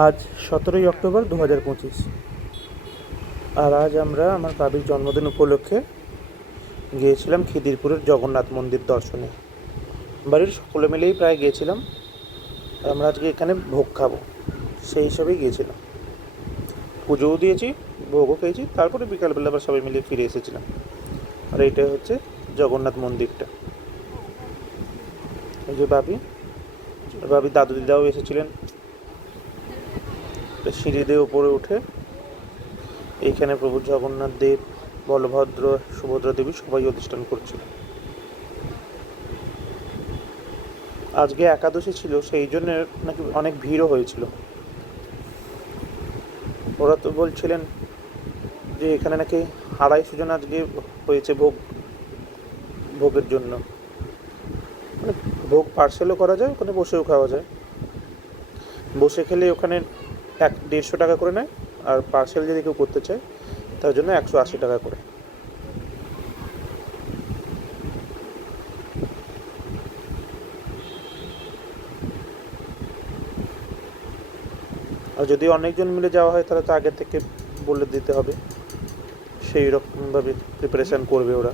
আজ 17ই অক্টোবর 2025। আর আজ আমরা আমার বাবির জন্মদিন উপলক্ষে গিয়েছিলাম খিদিরপুরের জগন্নাথ মন্দির দর্শনে। বাড়ির সকলে মিলেই প্রায় গিয়েছিলাম। আর আমরা আজকে এখানে ভোগ খাবো, সেই হিসাবেই গিয়েছিলাম। পুজোও দিয়েছি, ভোগও খেয়েছি, তারপরে বিকালবেলা আবার সবাই মিলে ফিরে এসেছিলাম। আর এইটা হচ্ছে জগন্নাথ মন্দিরটা। এই যে বাবি, আর বাবির দাদু দিদাও এসেছিলেন। সিঁড়ি দিয়ে উপরে উঠে এইখানে প্রভু জগন্নাথ দেব, বলভদ্র, সুভদ্রা দেবী সবাই অধিষ্ঠান করছিল। আজকে একাদশী ছিল, সেই জন্য নাকি অনেক ভিড়ও হয়েছিল। ওরা তো বলছিলেন যে এখানে নাকি 250 জন আজকে হয়েছে ভোগের জন্য। মানে ভোগ পার্সেলও করা যায়, ওখানে বসেও খাওয়া যায়। বসে খেলে ওখানে 150 টাকা করে নেয়, আর পার্সেল যদি কেউ করতে চায় তার জন্য 180 টাকা করে। আর যদি অনেকজন মিলে যাওয়া হয় তাহলে তো আগে থেকে বলে দিতে হবে, সেই রকমভাবে প্রিপারেশান করবে ওরা।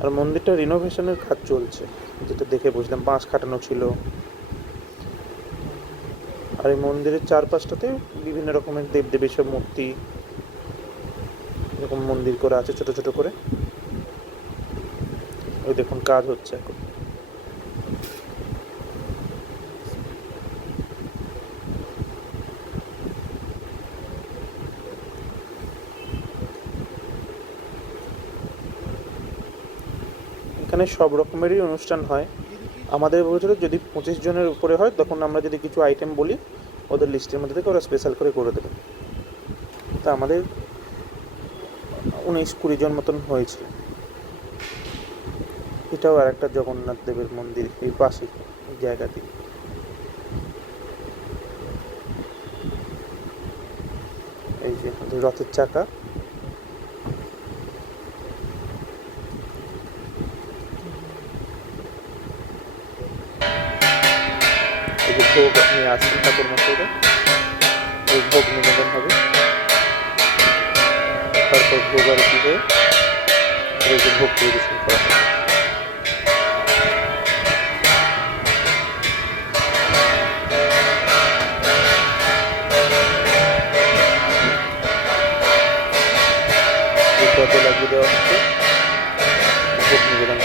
আর মন্দিরটা রিনোভেশনের কাজ চলছে, যেটা দেখে বুঝলাম, বাঁশ কাটানো ছিল। আর এই মন্দিরের চারপাশটাতে বিভিন্ন রকমের দেবদেবীর সব মূর্তি এরকম মন্দির করে আছে ছোট ছোট করে। ওই দেখুন কাজ হচ্ছে এখন। এখানে সব রকমেরই অনুষ্ঠান হয়। আমাদের বছরে যদি 25 জনের উপরে হয়, তখন আমরা যদি কিছু আইটেম বলি, ওদের লিস্টের মধ্যে থেকে ওরা স্পেশাল করে দেবে। তা আমাদের 19-20 জন মতন হয়েছিল। এটাও আর একটা জগন্নাথ দেবের মন্দির এই পাশে জায়গাতে। এই যে রথের চাকা, এই যে ভোগ নিয়ে আসছেন ঠাকুর মশাইরা, এই ভোগ নিবেদন হবে, তারপর ভোগ আরতি হয়ে এই যে ভোগ পরিবেশন করা হবে। এই দরজা লাগিয়ে দেওয়া হচ্ছে, ভোগ নিবেদন।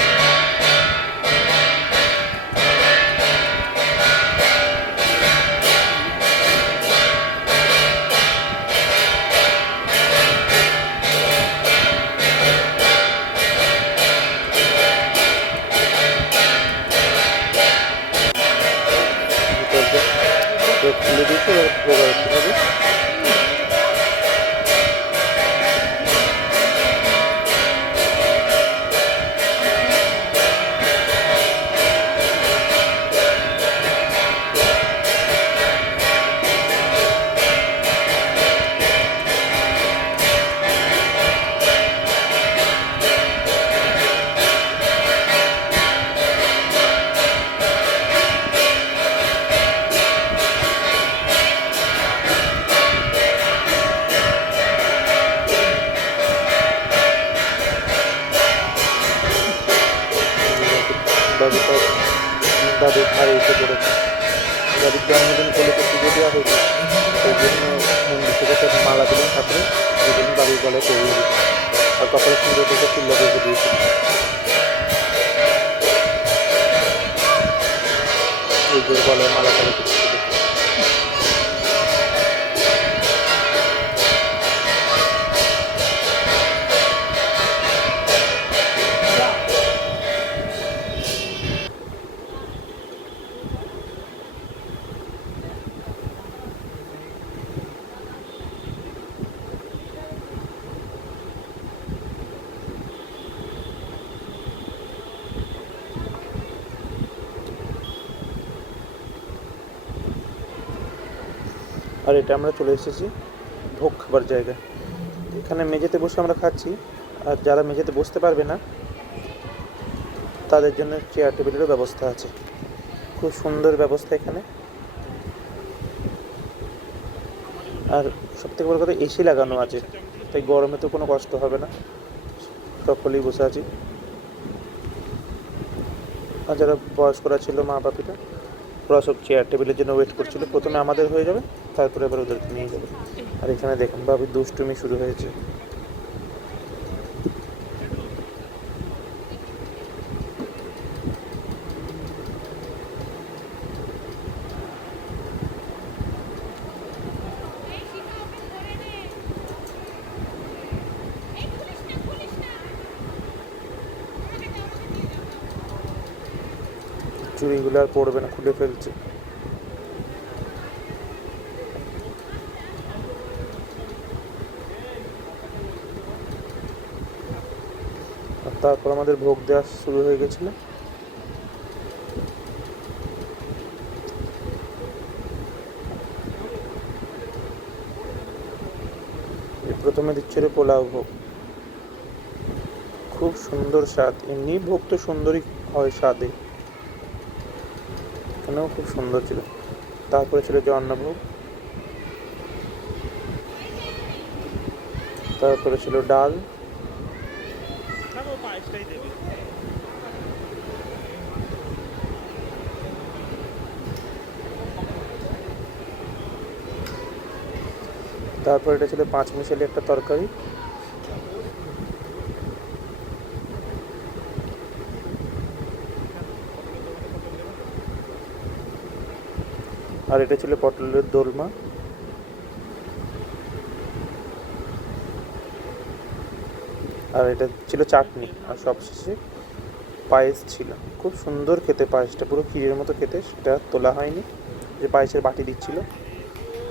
খুলে দিয়েছে, ভোগ আরতি হবে। দাদুর ধারে এসে পড়েছে। দাদুর জন্মদিন উপলক্ষে পুজো দেওয়া হয়েছে, সেই জন্য মন্দির থেকে তার মালা দিলেন ঠাকুরের, সেই জন্য দাদুর গলায় পরিয়ে দিল। আর কপালে সুন্দর থেকে চিল্লা দিয়ে দিয়েছিল। এই যে গলায় মালা করে দিচ্ছিল। আর এটা আমরা চলে এসেছি ভোগ খাবার জায়গায়। এখানে মেঝেতে বসে আমরা খাচ্ছি, আর যারা মেঝেতে বসতে পারবে না তাদের জন্য চেয়ার টেবিলেরও ব্যবস্থা আছে। খুব সুন্দর ব্যবস্থা এখানে। আর সবথেকে বড় কথা এসি লাগানো আছে, তাই গরমে তো কোনো কষ্ট হবে না, সকলেই বসে আছি। আর যারা বয়স্করা ছিল মা বাপিরা, ওরা সব চেয়ার টেবিলের জন্য ওয়েট করছিল, প্রথমে আমাদের হয়ে যাবে তারপরে এবার ওদেরকে নিয়ে যাবে। আর এখানে দেখুন বাবির দুষ্টুমি শুরু হয়েছে। চুড়িগুলো আর পড়বে না, খুলে ফেলছে। আর তারপর আমাদের ভোগ দেওয়া শুরু হয়ে গেছিলো। প্রথমে দিচ্ছিল পোলাও ভোগ, খুব সুন্দর স্বাদ। এমনি ভোগ তো সুন্দরই হয় স্বাদে, এখানেও খুব সুন্দর ছিল। তারপরে ছিল অন্নভোগ, তারপরে ছিল ডাল, তারপর এটা ছিল 5 মিশালি একটা তরকারি, আর এটা ছিল পটলের দোলমা, আর এটা ছিল চাটনি, আর সবশেষে পায়েস ছিল। খুব সুন্দর খেতে পায়েসটা, পুরো ক্ষীরের মতো খেতে, সেটা তোলা হয়নি, যে পায়েসের বাটি দিচ্ছিল।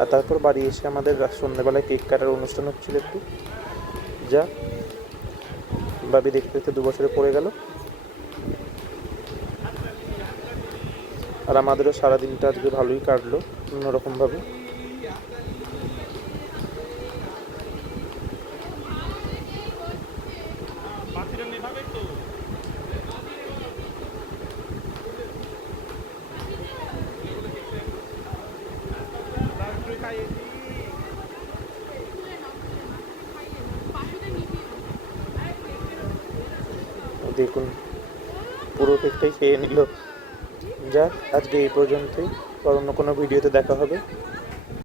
আর তারপর বাড়ি এসে আমাদের সন্ধ্যেবেলায় কেক কাটার অনুষ্ঠান হচ্ছিল একটু, যা বাবি দেখতে দেখতে 2 বছরে পড়ে গেল। আর আমাদেরও সারাদিনটা আজকে ভালোই কাটলো অন্যরকমভাবে। দেখুন পুরো কেকটাই খেয়ে নিল। যাক আজকে এই পর্যন্তই, অন্য কোনো ভিডিওতে দেখা হবে।